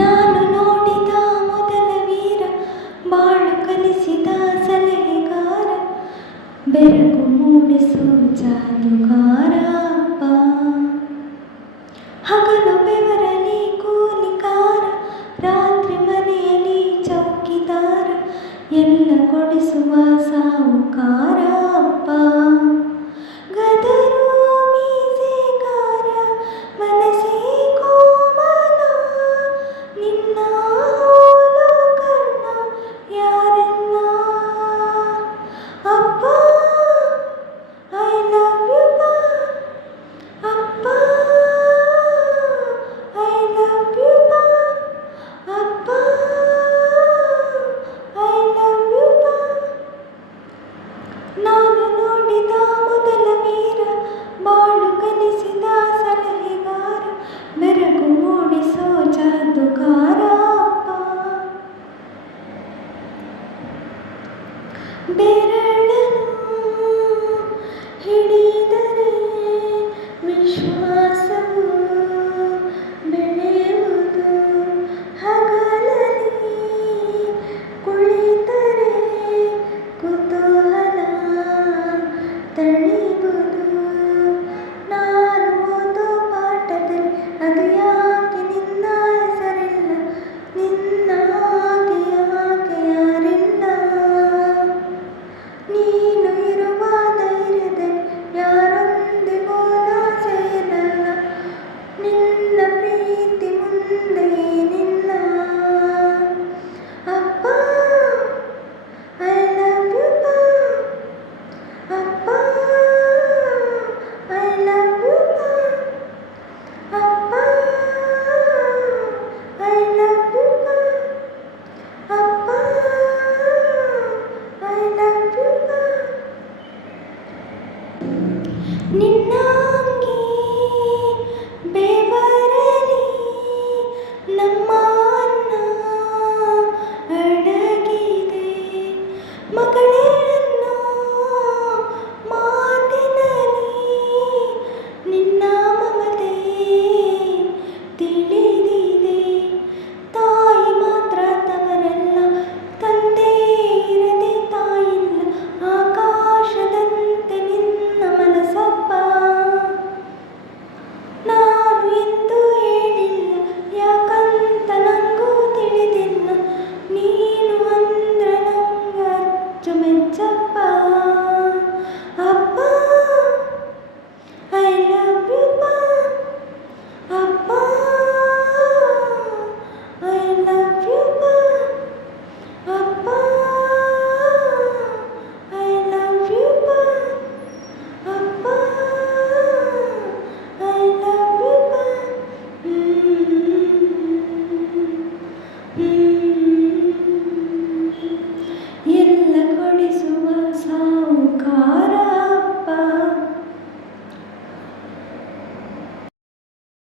ನಾನು ನೋಡಿದ ಮೊದಲ ವೀರ, ಬಾಳು ಕಲಿಸಿದ ಸಲಹೆಗಾರ, ಬೆರಗು ಮೂಡಿಸೋ ಜಾದುಗಾರ ಅಪ್ಪ. ಹಗಲು ಬೆವರಲಿ ಕೂಲಿಕಾರ, ರಾತ್ರಿ ಮನೆಯಲ್ಲಿ ಚೌಕಿದಾರ, ಎಲ್ಲ ಕೊಡಿಸುವ ಸಾಹುಕಾರ ಅಪ್ಪ. ಗದರು ಮೀಸೆಗಾರ, ಮನಸ್ಸೇ ಕೋಮಲ, ನಿನ್ನ ಹೋಲೋ ಕರ್ಣ ಯಾರೆಲ್ಲ. ಅಪ್ಪ ಐ ಲವ್ ಯು ಪಾ, ಅಪ್ಪ ಐ ಲವ್ ಯು ಪಾ, ಅಪ್ಪ ಐ ಲವ್ ಯು ಪಾ. ನಾನು ನೋಡಿದ ಮೊದಲ ವೀರ, ಬಾಳು ಕಲಿಸಿದ ಸಲಹೆಗಾರ, ಬೆರಗು ಮೂಡಿಸೋ ಜಾದುಗಾರ ಅಪ್ಪ. ಬೆರಳನ್ನು ಹಿಡಿದರೆ ವಿಶ್ವಾಸವು ಬೆಳೆಯುವುದು, ಹಗಲಲ್ಲಿ ಕುಳಿತರೆ ಕುತೂಹಲ ತಣಿಬುದು. ನಾನು ಓದೋ ಪಾಠದಲ್ಲಿ ಅದು ಯಾಕೆ ನಿನ್ನ ಹೆಸರಿಲ್ಲ, ನಿನ್ನ ಹಾಗೆ ಯಾಕೆ ಯಾರಿಲ್ಲ. ನೀನು ಇರುವ ಧೈರ್ಯದಲ್ಲಿ ಯಾರೊಂದಿಗೂ ನಾ ಸೇರಲ್ಲ, ನಿನ್ನ ಪ್ರೀತಿ ಮುಂದೆ ಏನಿಲ್ಲ. ಅಪ್ಪ ಐ ಲವ್ ಯು ಪಾ, ಅಪ್ಪ ಐ ಲವ್ ಯು ಪಾ, ಅಪ್ಪ ಐ ಲವ್ ಯು ಪಾ, ಅಪ್ಪ ಐ ಲವ್ ಯು ಪಾ. ನಿನ್ನ ಅಂಗಿ ಬೆವರಲಿ ನಮ್ಮ ಅನ್ನ ಅಡಗಿದೆ, ಮಗಳೇ ಅನ್ನೋ ಮಾತಿನಲ್ಲಿ ನಿನ್ನ ಮಮತೆ ತಿಳಿದಿದೆ. ತಾಯಿ ಮಾತ್ರ ತವರಲ್ಲ, ತಂದೆ ಇರದೆ ತಾಯಿಲ್ಲ, ಆಕಾಶದಂತೆ ನಿನ್ನ ಮನಸ್ಸಪ್ಪ. ನಾನು ಎಂದು ಹೇಳಿಲ್ಲ, ಯಾಕಂತ ನಂಗೂ ತಿಳಿದಿಲ್ಲ, ನೀನು ಅಂದ್ರ ನಂಗ ಅಚ್ಚುಮೆಚ್ಚಪ್ಪ. ಅಪ್ಪ ಐ ಲವ್ ಯು ಪಾ, ಅಪ್ಪ ಐ ಲವ್ ಯು ಪಾ, ಅಪ್ಪ ಐ ಲವ್ ಯು ಪಾ, ಅಪ್ಪ ಐ ಲವ್ ಯು ಪಾ. ಎಲ್ಲ ಕೊಡಿಸುವ ಸಾಹುಕಾರ